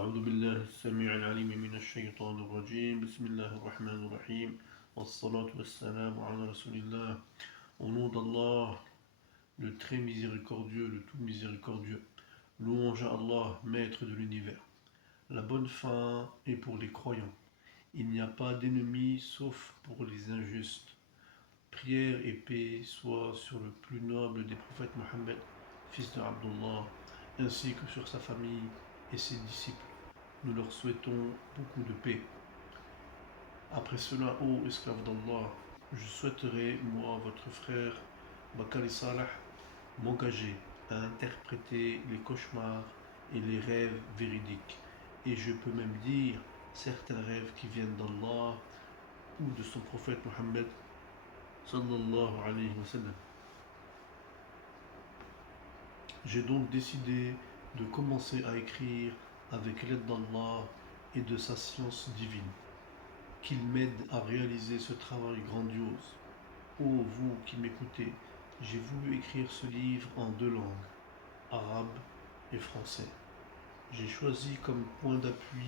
أعوذ بالله السميع العليم من الشيطان الرجيم بسم الله الرحمن الرحيم والصلاة والسلام على رسول الله. Au nom d'Allah, le très miséricordieux, le tout miséricordieux. Louange à Allah, maître de l'univers. La bonne fin est pour les croyants. Il n'y a pas d'ennemi sauf pour les injustes. Prière et paix soient sur le plus noble des prophètes Mohammed, fils de Abdullah, ainsi que sur sa famille et ses disciples. Nous leur souhaitons beaucoup de paix. Après cela, ô esclave d'Allah, je souhaiterais, moi, votre frère Bakari Salah, m'engager à interpréter les cauchemars et les rêves véridiques. Et je peux même dire certains rêves qui viennent d'Allah ou de son prophète Mohammed sallallahu alayhi wa sallam. J'ai donc décidé de commencer à écrire avec l'aide d'Allah et de sa science divine. Qu'il m'aide à réaliser ce travail grandiose. Ô vous qui m'écoutez, j'ai voulu écrire ce livre en deux langues, arabe et français. J'ai choisi comme point d'appui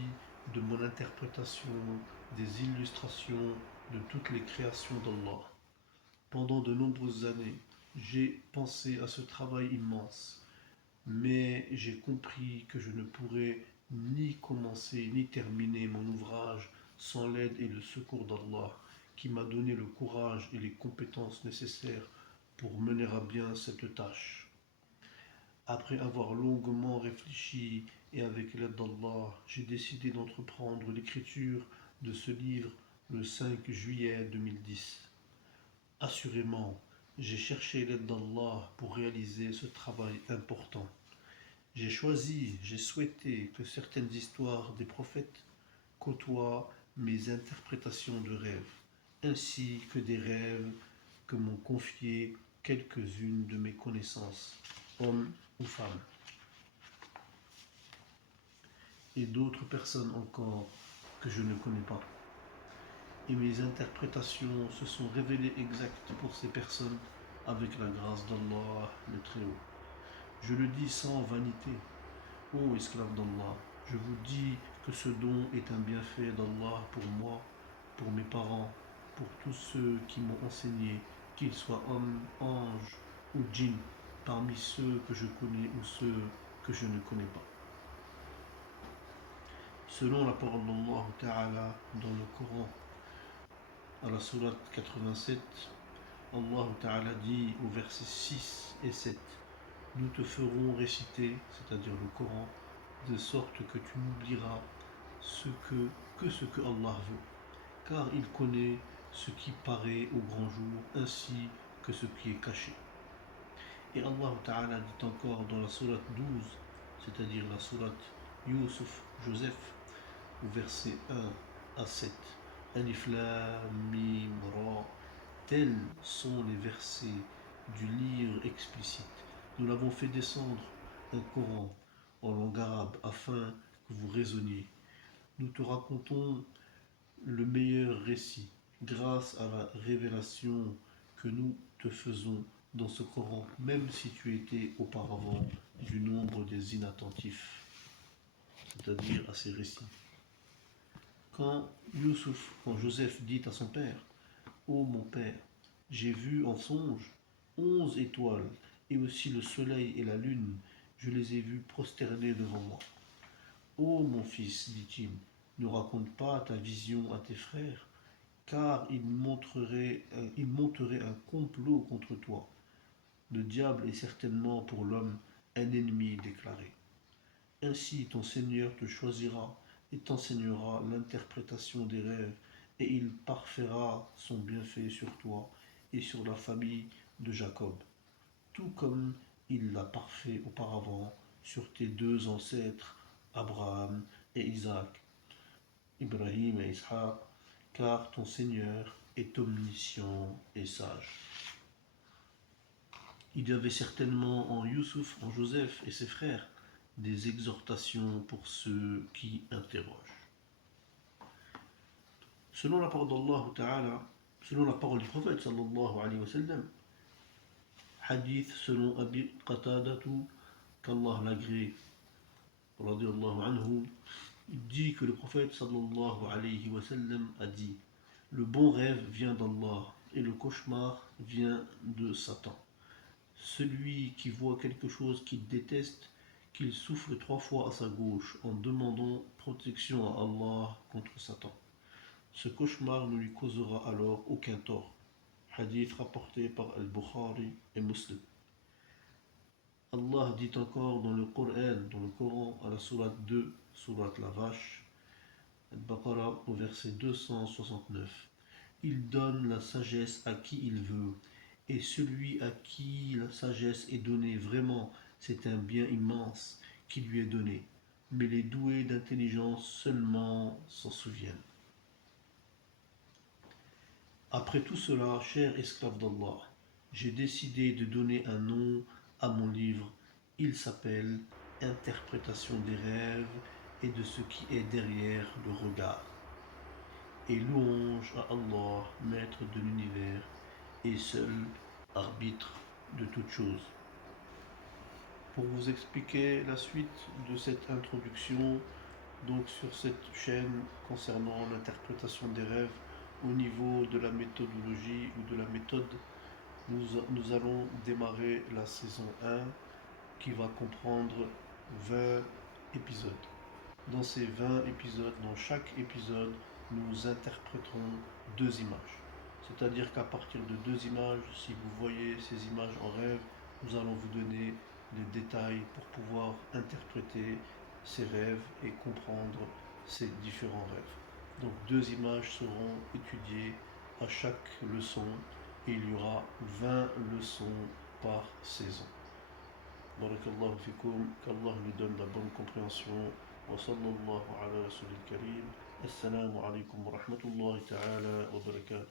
de mon interprétation des illustrations de toutes les créations d'Allah. Pendant de nombreuses années, j'ai pensé à ce travail immense, mais j'ai compris que je ne pourrais ni commencer ni terminer mon ouvrage sans l'aide et le secours d'Allah, qui m'a donné le courage et les compétences nécessaires pour mener à bien cette tâche. Après avoir longuement réfléchi et avec l'aide d'Allah, j'ai décidé d'entreprendre l'écriture de ce livre le 5 juillet 2010. Assurément, j'ai cherché l'aide d'Allah pour réaliser ce travail important. J'ai souhaité que certaines histoires des prophètes côtoient mes interprétations de rêves, ainsi que des rêves que m'ont confiés quelques-unes de mes connaissances, hommes ou femmes, et d'autres personnes encore que je ne connais pas. Et mes interprétations se sont révélées exactes pour ces personnes avec la grâce d'Allah le Très-Haut. Je le dis sans vanité. Ô esclaves d'Allah, je vous dis que ce don est un bienfait d'Allah pour moi, pour mes parents, pour tous ceux qui m'ont enseigné, qu'ils soient hommes, anges ou djinns, parmi ceux que je connais ou ceux que je ne connais pas. Selon la parole d'Allah Ta'ala dans le Coran, à la sourate 87, Allah Ta'ala dit au verset 6 et 7, nous te ferons réciter, c'est-à-dire le Coran, de sorte que tu n'oublieras ce que Allah veut, car il connaît ce qui paraît au grand jour ainsi que ce qui est caché. Et Allah Ta'ala dit encore dans la sourate 12, c'est-à-dire la sourate Yusuf, Joseph, au verset 1 à 7, Alif Lam Mim Ra, tels sont les versets du livre explicite. Nous l'avons fait descendre un Coran en langue arabe afin que vous raisonniez. Nous te racontons le meilleur récit grâce à la révélation que nous te faisons dans ce Coran, même si tu étais auparavant du nombre des inattentifs, c'est-à-dire à ces récits. Quand Joseph dit à son père, ô mon père, j'ai vu en songe 11 étoiles et aussi le soleil et la lune, je les ai vus prosternés devant moi. Ô mon fils, dit-il, ne raconte pas ta vision à tes frères, car ils monteraient un complot contre toi. Le diable est certainement pour l'homme un ennemi déclaré. Ainsi ton Seigneur te choisira et t'enseignera l'interprétation des rêves, et il parfera son bienfait sur toi et sur la famille de Jacob, tout comme il l'a parfait auparavant sur tes deux ancêtres, Abraham et Isaac, Ibrahim et Ishaq, car ton Seigneur est omniscient et sage. Il y avait certainement en Youssouf, en Joseph et ses frères, des exhortations pour ceux qui interrogent. Selon la parole d'Allah Ta'ala, selon la parole du prophète sallallahu alayhi wa sallam, hadith selon Abi Qatadatu, qu'Allah l'agrée, radiallahu anhu, il dit que le prophète sallallahu alayhi wa sallam a dit: le bon rêve vient d'Allah et le cauchemar vient de Satan. Celui qui voit quelque chose qu'il déteste, qu'il souffle 3 fois à sa gauche en demandant protection à Allah contre Satan. Ce cauchemar ne lui causera alors aucun tort. Hadith rapporté par Al-Bukhari et Muslim. Allah dit encore dans le Coran, à la sourate 2, sourate la vache, Al-Baqarah au verset 269. Il donne la sagesse à qui il veut, et celui à qui la sagesse est donnée vraiment, c'est un bien immense qui lui est donné. Mais les doués d'intelligence seulement s'en souviennent. Après tout cela, cher esclave d'Allah, j'ai décidé de donner un nom à mon livre. Il s'appelle Interprétation des rêves et de ce qui est derrière le regard. Et louange à Allah, maître de l'univers et seul arbitre de toutes choses. Pour vous expliquer la suite de cette introduction, donc sur cette chaîne concernant l'interprétation des rêves, au niveau de la méthodologie ou de la méthode, nous allons démarrer la saison 1 qui va comprendre 20 épisodes. Dans ces 20 épisodes, dans chaque épisode, nous interpréterons 2 images. C'est-à-dire qu'à partir de 2 images, si vous voyez ces images en rêve, nous allons vous donner les détails pour pouvoir interpréter ces rêves et comprendre ces différents rêves. Donc 2 images seront étudiées à chaque leçon et il y aura 20 leçons par saison. Barakallahu fikum, qu'Allah nous donne la bonne compréhension. Wa sallallahu ala rasulil karim. Assalamu alaikum wa rahmatullahi ta'ala wa barakatuh.